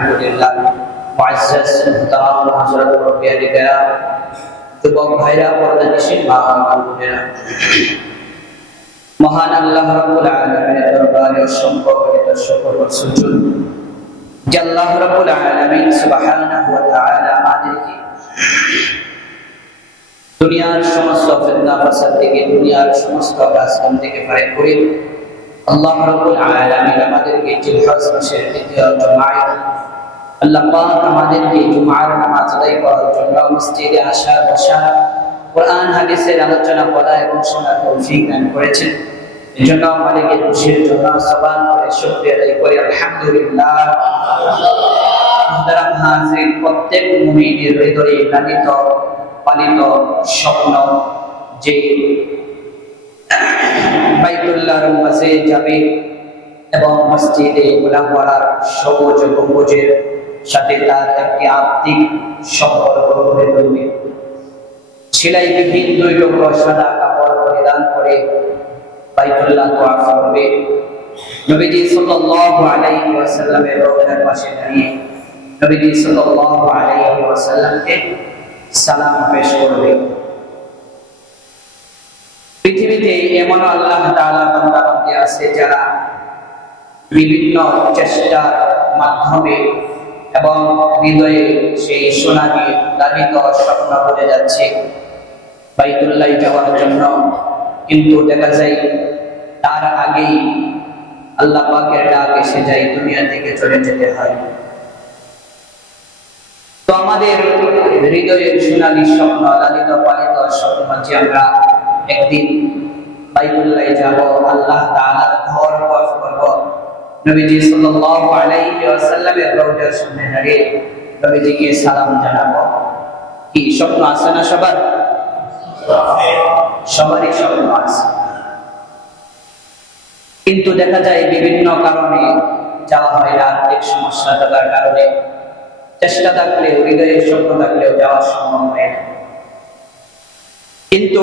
আলহামদুলিল্লাহ মুআজ্জাজ মুহতারাম হযরত রব্বিয়ানি কেরাম যুবক ভাইরা পর্দানিশীন মা ও বোনেরা, মহান আল্লাহ রাব্বুল আলামিনের দরবারে অসংখ্য শুকর ও সুজুদ যে আল্লাহ রাব্বুল আলামিন সুবহানাহু ওয়া তাআলা আমাদেরকে দুনিয়ার সমস্ত ফিতনা ফাসাদ থেকে, দুনিয়ার সমস্ত কাজকাম থেকে ফারেক করে আল্লাহ রাব্বুল আলামিন আমাদেরকে জিলহজ মাসের দ্বিতীয় জুমায় আল্লাহ পাক আমাদেরকে জুমার নামাজ আদায় করার জন্য মসজিদে আসা বসা, কোরআন হাদিসের আলোচনা করা এবং শোনার তৌফিক দান করেছেন। এজন্য আমাদেরকে খুশির জন্য জবান করে শুকরিয়া আদায় করি আলহামদুলিল্লাহ। মুহতারাম হাজিরিন, প্রত্যেক মুমিনের হৃদয়ে লালিত পালিত স্বপ্ন যে বাইতুল্লাহর মাঝে যাবে এবং মসজিদে মুনাওয়ারার সবুজ গম্বুজের সাথে তার একটি আত্মিক সম্পর্ক গড়ে তুলবে। সেলাই বিভিন্ন দুই টুকরো সাদা কাপড় পরিধান করে বাইতুল্লাহ তাওয়াফ করবে। নবীজি সাল্লাল্লাহু আলাইহি ওয়াসাল্লামের রওজার পাশে দাঁড়িয়ে নবীজি সাল্লাল্লাহু আলাইহি ওয়াসাল্লামকে সালাম পেশ করবে। পৃথিবীতে এমন আল্লাহ তাআলা বান্দা-বান্দী আছে যারা বিভিন্ন চেষ্টার মাধ্যমে এবং হৃদয়ে সেই সোনালি লালিত স্বপ্ন বুঝে যাচ্ছে বাইতুল্লাহ যাওয়ার জন্য, কিন্তু দেখা যায় তার আগেই আল্লাহ পাকের ডাক এসে যায়, দুনিয়া থেকে চলে যেতে হয়। তো আমাদের হৃদয়ের সোনালি স্বপ্ন, লালিত পালিত স্বপ্ন যে আমরা একদিন বাইতুল্লাহ যাব, আল্লাহ তাআলার ঘর ওয়াকফ করব, নবীজি সাল্লাল্লাহু আলাইহি ওয়াসাল্লামের রওজার সামনে দাঁড়িয়ে নবীজিকে সালাম জানাবো। কি স্বপ্ন আছে না সবার? সবারই স্বপ্ন আছে, কিন্তু দেখা যায় বিভিন্ন কারণে যাওয়া হয় না। আর্থিক সমস্যা থাকার কারণে চেষ্টা থাকলেও, হৃদয়ের স্বপ্ন থাকলেও যাওয়া সম্ভব হয় না। কিন্তু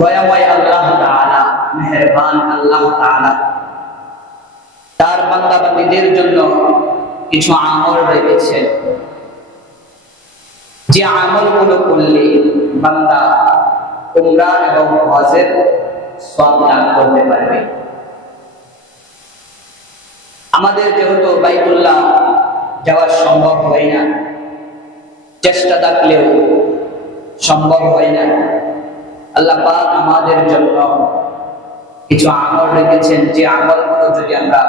দয়াময় আল্লাহ তাআলা, মেহেরবান আল্লাহ তাআলা তার বান্দা-বান্দীদের জন্য কিছু আমল রেখেছেন, যে আমলগুলো করলে বান্দা উমরা এবং হজের সওয়াব লাভ করতে পারবে। আমাদের যেহেতু বাইতুল্লাহ যাওয়া সম্ভব হয় না, চেষ্টা থাকলেও সম্ভব হয় না, আল্লাহ পাক আমাদের জন্য কিছু আমল রেখেছেন, যে আমলগুলো যদি আমরা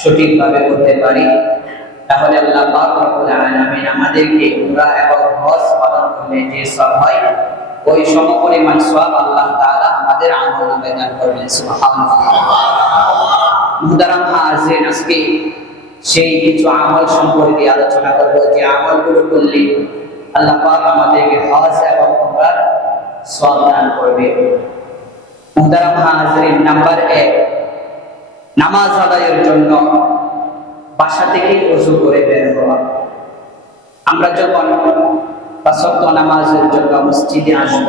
সঠিকভাবে করতে পারি তাহলে আল্লাহ পাক রব্বুল আলামিন আমাদেরকে উমরা এবং হজ পালন করলে যে সওয়াব হয়, ওই সমপরিমাণ সওয়াব আল্লাহ তাআলা আমাদের আমলনামায় দান করবেন। সুবহানাল্লাহ। মুহতারাম হাজিরিন, আজকে সেই কিছু আমল সম্পর্কে আলোচনা করব, যে আমলগুলো করলে আল্লাহ পাক আমাদেরকে হজ এবং উমরার সওয়াব দান করবে। মুহতারাম হাজিরিন, নাম্বার 1, নামাজ আদায়ের জন্য বাসা থেকে ওযু করে বের হওয়া। আমরা যখন পাঁচ ওয়াক্ত নামাজের জন্য মসজিদে আসব,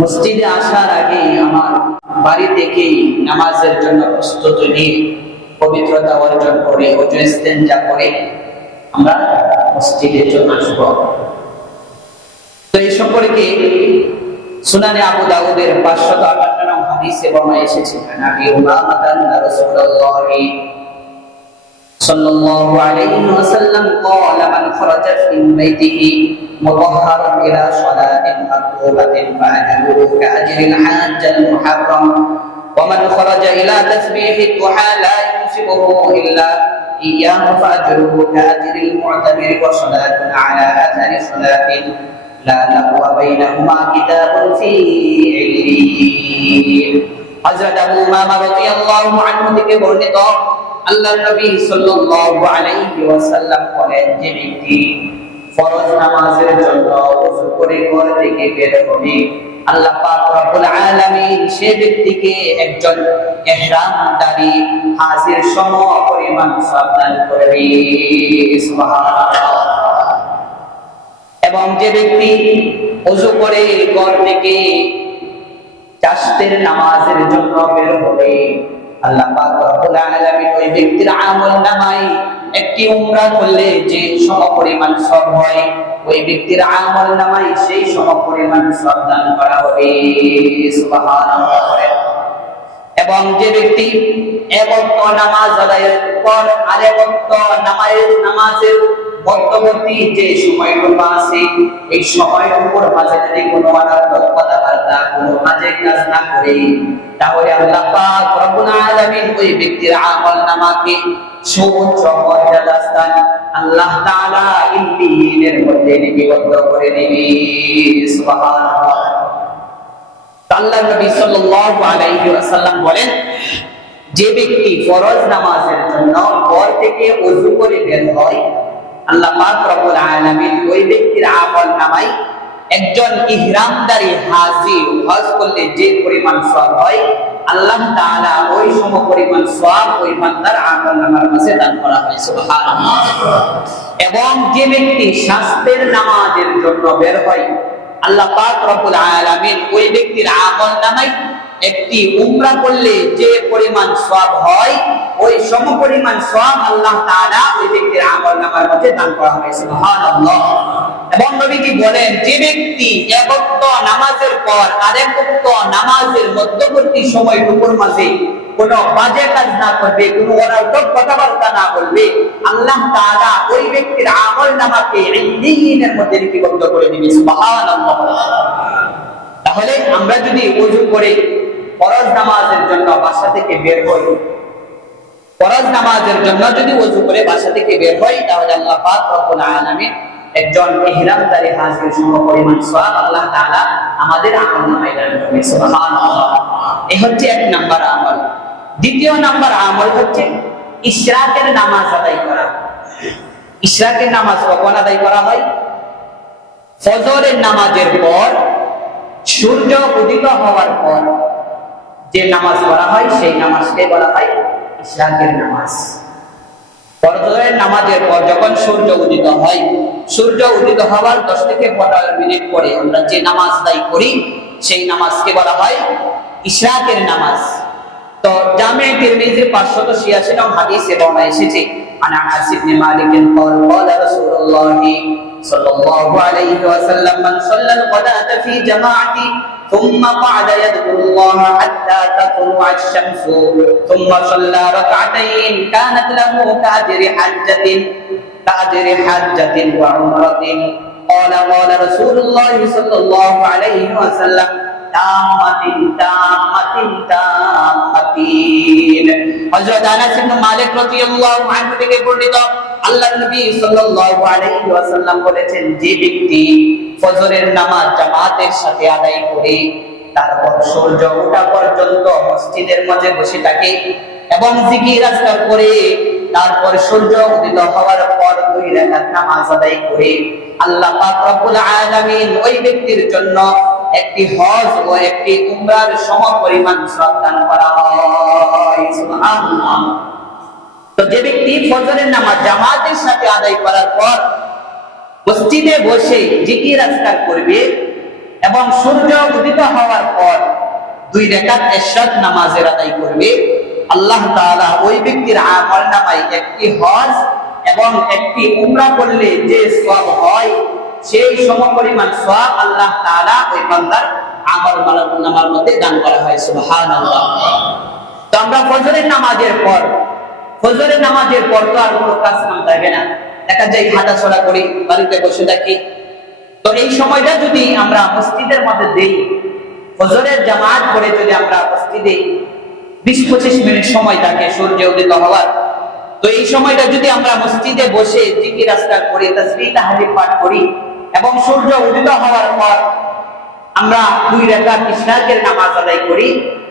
মসজিদে আসার আগে আমার বাড়ি থেকেই নামাজের জন্য প্রস্তুতি নিয়ে পবিত্রতা অর্জন করে ওযু ইস্তেনজা করে আমরা মসজিদে চলে আসব। তো এই সম্পর্কে সুনানে আবু দাউদের 558 নং হাদিসে বর্ণনা এসেছে, নবী উমামা রাসূলুল্লাহ সাল্লাল্লাহু আলাইহি ওয়াসাল্লাম قال من خرج من بيته مطهرا الى صلاه مكتوبه فاجره كاجر الحاج المحرم ومن خرج الى تسبيح الضحى لا ينسبه الا اياه فاجره كاجر المعتمر وصلاه على اثر صلاه لا لغو بينهما كتاب في عليين। হযরত আবু উমামা রাদিয়াল্লাহু আনহু থেকে বর্ণিত, আল্লাহর নবী সাল্লাল্লাহু আলাইহি ওয়াসাল্লাম বলেন, যে ব্যক্তি ফরজ নামাজের জন্য ওযু করে ঘর থেকে বের হবে, আল্লাহ পাক রব্বুল আলামিন সে ব্যক্তিকে একজন ইহরামদারী হাজির সমপরিমাণ সওয়াব দান করবে। সুবহানাল্লাহ। এবং যে ব্যক্তি ওযু করে ঘর থেকে চাষতের নামাজের জন্য বের হবে, আল্লাহ পাক রব্বুল আলামিন ওই ব্যক্তির আমলনামায় একটি উমরা করলে যে সমপরিমাণ সওয়াব হয়, ওই ব্যক্তির আমল নামায় সেই সমপরিমাণ সওয়াব দান করা হবে। সুবহানাল্লাহ। এবং যে ব্যক্তি এক ওয়াক্ত নামাজ আদায়ের পর আরেক ওয়াক্ত নামাজের মধ্যবর্তী যে সময়টুকু আছে, এই সময়টুকুর মাঝে যদি কোনো অনার্থক কথাবার্তা, কোনো বাজে কাজ না করে, তাহলে আল্লাহ পাক রব্বুল আলামিন ওই ব্যক্তির আমল নামাকে সর্বোচ্চ মর্যাদা স্থান আল্লাহ তাআলা ইল্লিয়িনের মধ্যে লিপিবদ্ধ করে দিবে। সুবহানাল্লাহ। আল্লাহ নবী সাল্লাল্লাহু আলাইহি ওয়াসাল্লাম বলেন, যে ব্যক্তি ফরজ নামাজের জন্য ঘর থেকে ওযু করে বের হয়, আল্লাহ পাক রব্বুল আলামিন ওই ব্যক্তির আমল নামায় একজন ইহরামদারী হাজী হজ করলে যে পরিমাণ সওয়াব হয়, আল্লাহ তাআলা ওই সমপরিমাণ সওয়াব ওই বান্দার আমল নামার মাঝে দান করা হয়। সুবহানাল্লাহ। এবং যে ব্যক্তি স্বাস্থ্যের নামাজের জন্য বের হয়, আল্লাহ পাক রব্বুল আলামিন ওই ব্যক্তির আমল নামায় একটি উমরা করলে যে পরিমাণ সওয়াব হয়, ওই সমপরিমাণ সওয়াব আল্লাহ তাআলা ওই ব্যক্তির আমল নামার মধ্যে দান করা হয়। সুবহানাল্লাহ। এবং নবীজি বলেন, যে ব্যক্তি এক ওয়াক্ত নামাজের পর আরেক ওয়াক্ত নামাজের মধ্যবর্তী সময়টুকুর মাঝে কোনো বাজে কাজ না করবে, কোনো অনর্থক কথাবার্তা না বলবে, আল্লাহ তাআলা ওই ব্যক্তির আমল নামাকে ইল্লিয়িনের মধ্যে লিপিবদ্ধ করে দিবে। সুবহানাল্লাহ। তাহলে আমরা যদি ওযু করে ফরজ নামাজের জন্য বাসা থেকে বের হই, ফরজ নামাজের জন্য যদি ওযু করে বাসা থেকে বের হই, তাহলে আল্লাহ পাক রব্বুল আলামিন একজন ইহরামদারী হাজীর সমপরিমাণ সওয়াব আল্লাহ তাআলা আমাদের আমল নামায় দান করবে। সুবহানাল্লাহ। এই হচ্ছে এক নাম্বার আমল। দ্বিতীয় নাম্বার আমল হচ্ছে ইশরাকের নামাজ আদায় করা। ইশরাকের নামাজ কখন আদায় করা হয়? ফজরের নামাজের পর, সূর্য উদিত হওয়ার পর যে নামাজ পড়া হয়, সেই নামাজকে বলা হয় ইশরাকের নামাজ। ফজরের নামাজের পর যখন সূর্য উদিত হয়, সূর্য উদিত হওয়ার 10 থেকে 15 মিনিট পরে আমরা যে নামাজ আদায় করি, সেই নামাজকে বলা হয় ইশরাকের নামাজ। তো জামে তিরমিজির 586 নং হাদিসে বর্ণনা এসেছে, আন আনাস ইবনে মালিক قال قال رسول الله صلى الله عليه وسلم من صلى الغداة في جماعة ثم قعد يذكر الله حتى تطلع الشمس ثم صلى ركعتين كانت له كأجر حجة وعمرة قال رسول الله صلى الله عليه وسلم তাম্মাতিন হযরত আনাস ইবনে মালিক রাদিয়াল্লাহু আনহু থেকে বর্ণিত, আল্লাহর নবী সাল্লাল্লাহু আলাইহি ওয়াসাল্লাম বলেছেন, যে ব্যক্তি ফজরের নামাজ জামাতের সাথে আদায় করে তারপর সূর্য ওঠা পর্যন্ত মসজিদের মাঝে বসে থাকে এবং জিকির আজকার করে, তারপর সূর্য উদিত হওয়ার পর 2 রাকাত নামাজ আদায় করে, আল্লাহ পাক রব্বুল আলামিন ওই ব্যক্তির জন্য একটি হজ ও একটি উমরার সমপরিমাণ সওয়াব দান করা হয়। সুবহানাল্লাহ। তো যে ব্যক্তি ফজরের নামাজ জামাতের সাথে আদায় করার পর মসজিদে বসে জিকির আজকার করবে এবং সূর্য উদিত হওয়ার পর 2 রাকাত ইশরাক নামাজের আদায় করবে, আল্লাহ তাআলা ওই ব্যক্তির আমল নামায় একটি হজ এবং একটি উমরা করলে যে সওয়াব হয়, সেই সমপরিমাণ সওয়াব আল্লাহ তাআলা ওই বান্দার আমল নামার মধ্যে দান করা হয়। সুবহানাল্লাহ। তো আমরা ফজরের নামাজের পর তো আর কোনো কাজ কাম থাকে না, দেখা যায় হাঁটাচলা করি, বাড়িতে বসে থাকি। তো এই সময়টা যদি আমরা মসজিদের মধ্যে দেই, ফজরের জামাত পড়ে যদি আমরা মসজিদে 20-25 মিনিট সময় থাকে সূর্য উদিত হওয়ার, তো এই সময়টা যদি আমরা মসজিদে বসে জিকির আজকার করি, তাসবিহ তাহলিল পাঠ করি এবং সূর্য উদিত হওয়ার পর আমরা 2 রাকাত ইশরাকের নামাজ আদায় করি,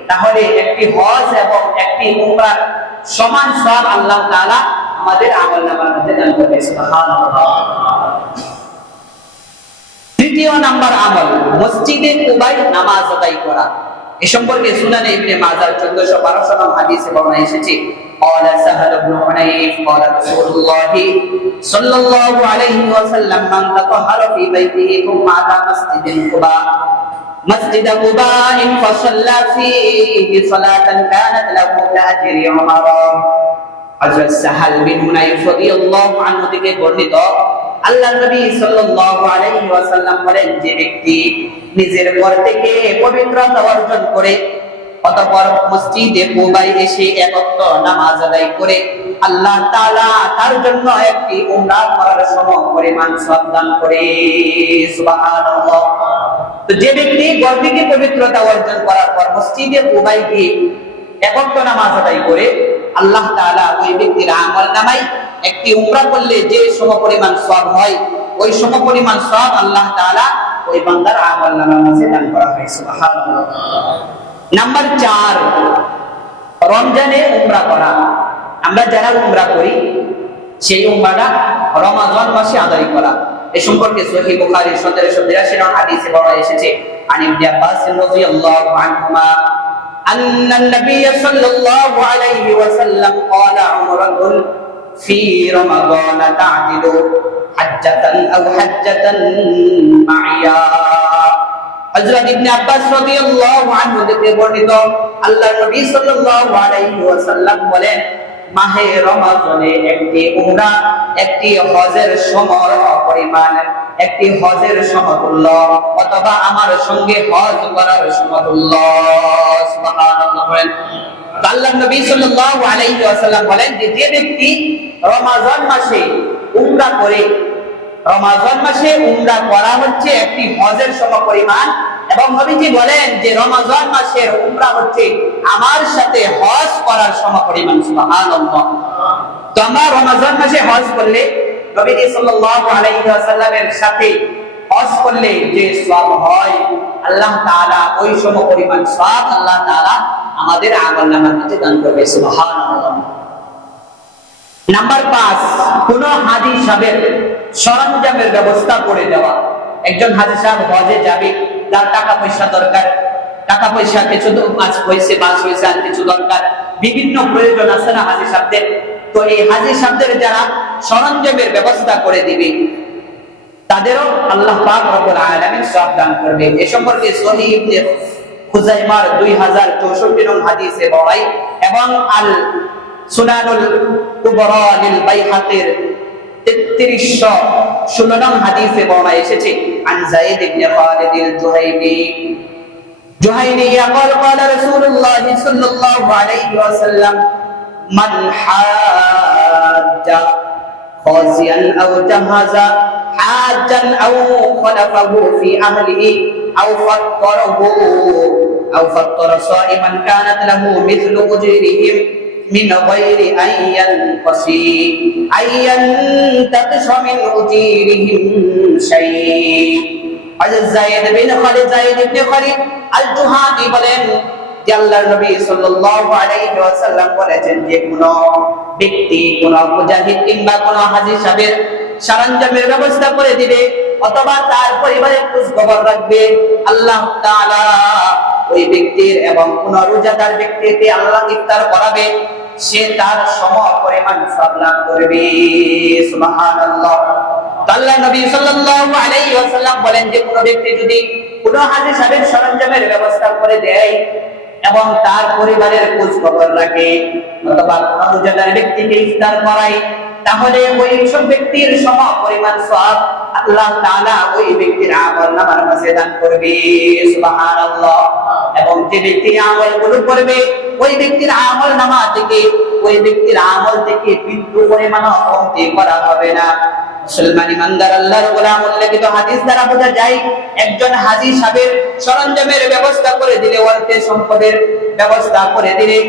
তাহলে একটি হজ এবং একটি উমরার সমান সওয়াব আল্লাহ তাআলা আমাদের আমলনামার মধ্যে দান করবে। সুবহানাল্লাহ। তৃতীয় নাম্বার আমল মসজিদে কুবায় নামাজ আদায় করা। এ সম্পর্কে সুনানে ইবনে মাজাহ 1412 নং হাদিসে বর্ণনা এসেছে, قال سهل بن حنيف قال رسول الله صلى الله عليه وسلم من تطهر في بيته ثم أتى مسجد قباء فصلى فيه صلاة كانت له كأجر عمر হযরত সাহাল বিন হুনাইফ রাদিয়াল্লাহু আনহু থেকে বর্ণিত, আল্লাহর নবী সাল্লাল্লাহু আলাইহি ওয়াসাল্লাম বলেন, যে ব্যক্তি নিজের ঘর থেকে পবিত্রতা অর্জন করে অতঃপর মসজিদে কুবায় এসে এক ওয়াক্ত নামাজ আদায় করে আল্লাহ তাআলা তার জন্য একটি উমরা করার সমপরিমাণ সওয়াব দান করে। সুবহানাল্লাহ। তো যে ব্যক্তি ঘর থেকে পবিত্রতা অর্জন করার পর মসজিদে কুবায় গিয়ে এক ওয়াক্ত নামাজ আদায় করে আল্লাহ তাআলা ওই ব্যক্তির আমলনামায় একটি উমরা করলে যে সমপরিমাণ সওয়াব হয়, ওই সমপরিমাণ সওয়াব আল্লাহ তাআলা ওই বান্দার আমলনামার মাঝে দান করা হয়। সুবহানাল্লাহ। নাম্বার 4, রমজানে উমরা করা। আমরা যারা উমরা করি সেই উমরাটা রমাদান মাসে আদায় করা। এই সম্পর্কে সহিহ বুখারী 1782 নং হাদিসে বলা এসেছে, আন ইবনে আব্বাস রাদিয়াল্লাহু আনহুমা আন্না নবী সাল্লাল্লাহু আলাইহি ওয়াসাল্লাম ক্বালা উমরাতুন ফি রমাদান তা'দিলু হাজ্জাতান আও হাজ্জাতান মা'ইয়া। হযরত ইবনে আব্বাস রাদিয়াল্লাহু আনহু থেকে বর্ণিত, আল্লাহর নবী সাল্লাল্লাহু আলাইহি ওয়াসাল্লাম বলেন, মাহে রমাদানে একটি উমরা একটি হজের সমপরিমাণ, একটি হজের সমতুল্য, অথবা আমার সঙ্গে হজ করার সমতুল্য। সুবহানাল্লাহ। বলেন আল্লাহর নবী সাল্লাল্লাহু আলাইহি ওয়াসাল্লাম বলেন যে ব্যক্তি রমাদান মাসে উমরা করে, রমাদান মাসে উমরা করা হচ্ছে একটি হজের সমপরিমাণ, এবং নবীজি বলেন যে রমাদান মাসের উমরা হচ্ছে আমার সাথে হজ করার সমপরিমাণ। সুবহানাল্লাহ। তো আমরা রমাদান মাসে হজ করলে, নবীজি সাল্লাল্লাহু আলাইহি ওয়াসাল্লামের সাথে হজ করলে যে সওয়াব হয়, আল্লাহ তাআলা ওই সমপরিমাণ সওয়াব আল্লাহ তাআলা আমাদের আমলনামার মধ্যে দান করবে। সুবহানাল্লাহ। নাম্বার 5, কোন হাজী সাহেবের সরঞ্জামের ব্যবস্থা করে দেওয়া। একজন হাজী সাহেব হজে যাবে, তার টাকা পয়সা দরকার, টাকা পয়সা কিছু মাছ হয়েছে আর কিছু দরকার, বিভিন্ন প্রয়োজন আছে না হাজী সাহেবদের। তো এই হাজী সাহেবদের যারা সরঞ্জামের ব্যবস্থা করে দিবে তাদেরও আল্লাহ পাক রব্বুল আলামিন সওয়াব দান করবে। এই সম্পর্কে সহিহ ইবনে খুজাইমার 2064 নং হাদিসে বলা, এবং আল সুনানুল কুবরা লিল বাইহাকির 3316 নং হাদিসে বলা এসেছে, আন যায়েদ ইবনে খালিদ আল জুহাইনি قال قال رسول الله صلى الله عليه وسلم من حاج خازيا او جهز حاجا او خلفه في اهله او فطر صائما كانت له مثل اجرهم من غير أن ينتقص من أجيرهم شيء। হযরত যায়েদ বিন খালিদ আল জুহানি বলেন যে আল্লাহর নবী সাল্লাল্লাহু আলাইহি ওয়াসাল্লাম বলেছেন, যে কোন ব্যক্তি কোন মুজাহিদ কিংবা কোন হাজী সাহেবের সরঞ্জামের ব্যবস্থা করে দিবে অথবা তার পরিবারের খোঁজ খবর রাখবে, আল্লাহ তাআলা ওই ব্যক্তির এবং কোন রোজাদার ব্যক্তিকে আল্লাহ ইফতার করাবে, সে তার সমপরিমাণ সওয়াব লাভ করবে। সুবহানাল্লাহ। আল্লাহ নবী সাল্লাল্লাহু আলাইহি ওয়াসাল্লাম বলেন যে কোন ব্যক্তি যদি কোন হাজী সাহেবের সরঞ্জামের ব্যবস্থা করে দেয় এবং তার পরিবারের খোঁজ খবর রাখে অথবা কোন রোজাদার ব্যক্তিকে ইফতার করায়, তাহলে ওই সব ব্যক্তির সমপরিমাণ সওয়াব আল্লাহ তাআলা ওই ব্যক্তির আমলনামার মাঝে দান করবে। সুবহানাল্লাহ। এবং যে ব্যক্তি আমলগুলো করবে ওই ব্যক্তির আমলনামা থেকে, ওই ব্যক্তির আমল থেকে বিন্দু পরিমাণ কমতি করা হবে না। মুসলমান ইমানদার আল্লাহর গোলাম, উল্লেখিত হাদিস দ্বারা বোঝা যায় একজন হাজী সাহেবের সরঞ্জামের ব্যবস্থা করে দিলে, অর্থে সম্পদের ব্যবস্থা করে দিলে,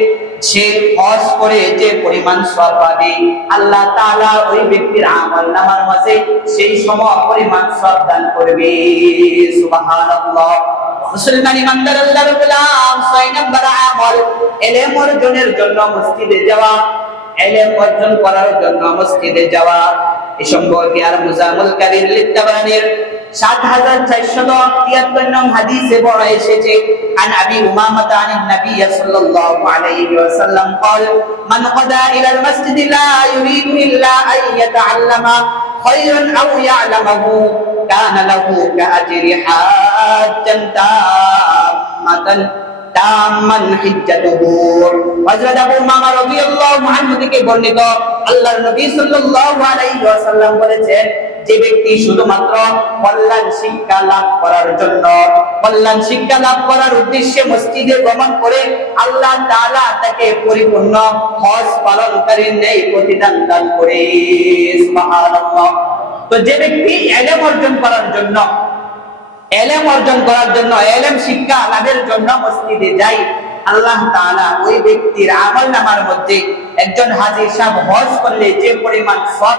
সে হজ করে যে পরিমাণ সওয়াব পাবে আল্লাহ তাআলা ওই ব্যক্তির আমলনামার মাঝে সেই সমপরিমাণ সওয়াব দান করবে। সুবহানাল্লাহ। মুসলমান ইমানদার আল্লাহর গোলাম, 6 নম্বর আমল ইলম অর্জনের জন্য মসজিদে যাওয়া, ইলম অর্জন করার জন্য মসজিদে যাওয়া। এই সম্পর্কে আর মুজামুল কাবির লিতাবানির 7473 নং হাদিসে বলা এসেছে, আন আবি উমামা আন নবী সাল্লাল্লাহু আলাইহি ওয়াসাল্লাম قال من قضى الى المسجد لا يريد الا ان يتعلم خيرا او يعلمه كان له كاجر حاجا تامه তাম্মান হিজ্জাতুহু। হযরত আবু উমামা রাদিয়াল্লাহু আনহু থেকে বর্ণিত, আল্লাহর নবী সাল্লাল্লাহু আলাইহি ওয়াসাল্লাম বলেছেন, যে ব্যক্তি শুধুমাত্র কল্যাণ শিক্ষা লাভ করার জন্য, কল্যাণ শিক্ষা লাভ করার উদ্দেশ্যে মসজিদে গমন করে, আল্লাহ তাআলা তাকে পরিপূর্ণ হজ পালনকারীর ন্যায় প্রতিদান দান করে। সুবহানাল্লাহ। তো যে ব্যক্তি ইলম অর্জন করার জন্য, ইলম শিক্ষা লাভের জন্য মসজিদে যায়, আল্লাহ তাআলা ওই ব্যক্তির আমলনামার মধ্যে একজন হাজী সাহেব হজ করলে যে পরিমাণ সওয়াব